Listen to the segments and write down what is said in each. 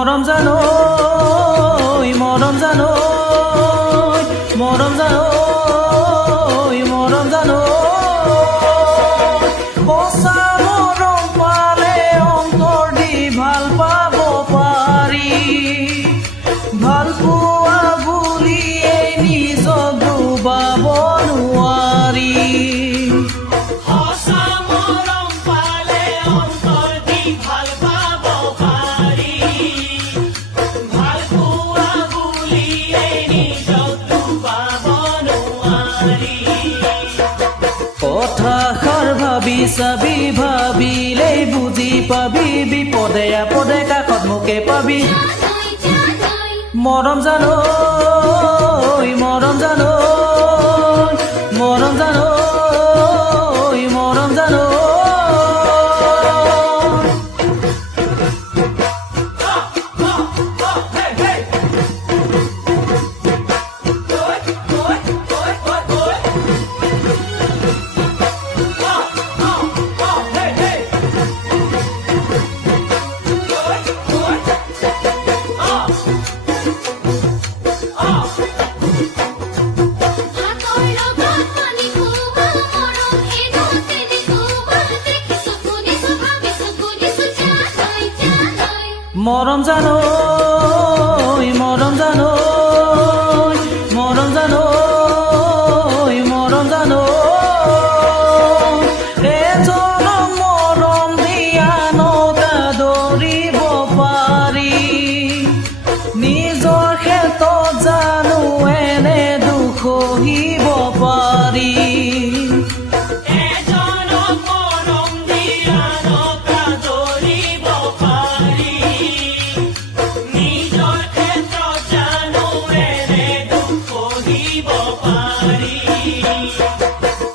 মৰম জানৈ মৰম জানৈ মৰম জানৈ মৰম জানৈ সঁচা মৰম পালে অন্তৰ দি ভাল পাব পাৰি ভাল পোৱা বুলিয়ে নিজক ডুবাব নোৱাৰি কথাষাৰ ভাবি চাবি ভাবিলেই বুজি পাবি বিপদে আপদে কাষত মোকে পাবি মৰম জানৈ মৰম জানৈ মৰম জানৈ মৰম জানৈ মৰম জানৈ মৰম জানৈ মৰম জানৈ মৰম জানৈ এজনক মৰম দিয়া নৌকা দৌৰিব পাৰি নিজৰ ক্ষেত্ৰত জানো এনে দুখ সহিব পাৰি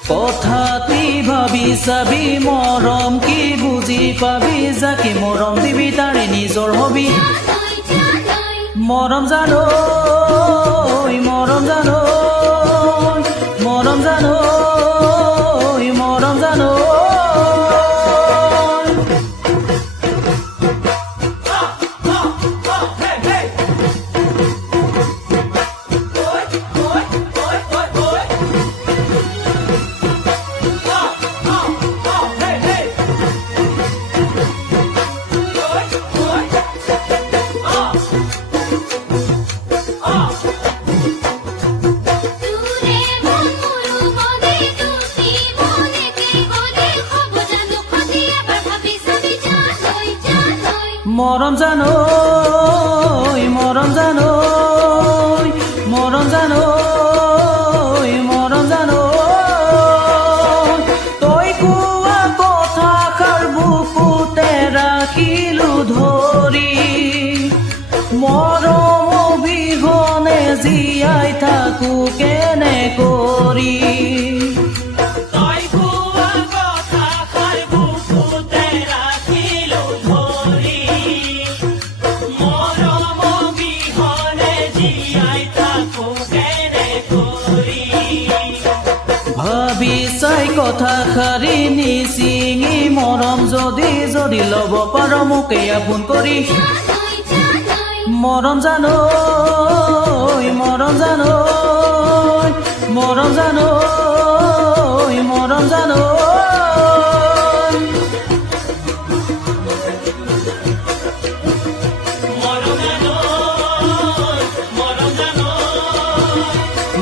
কথাটি ভাবি চাবি মৰম কি বুজি পাবি যাকে মৰম দিবি তাৰে নিজৰ হবি মৰম জানৈ মৰম জানৈ মৰম জানৈ মৰম জানৈ মৰম জানৈ মৰম জানৈ মৰম জানৈ মৰম জানৈ তই কোৱা কথাষাৰ বুকুতে ৰাখিলো ধৰি মৰম অবিহনে জীয়াই থাকো কেনে কৰি ভাবি চাই কথাষাৰি নিচিঙি মৰম যদি যদি ল'ব পাৰ মোকে আপোন কৰি মৰম জানৈ মৰম জানৈ মৰম জানৈ মৰম জানৈ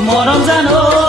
মৰম জানৈ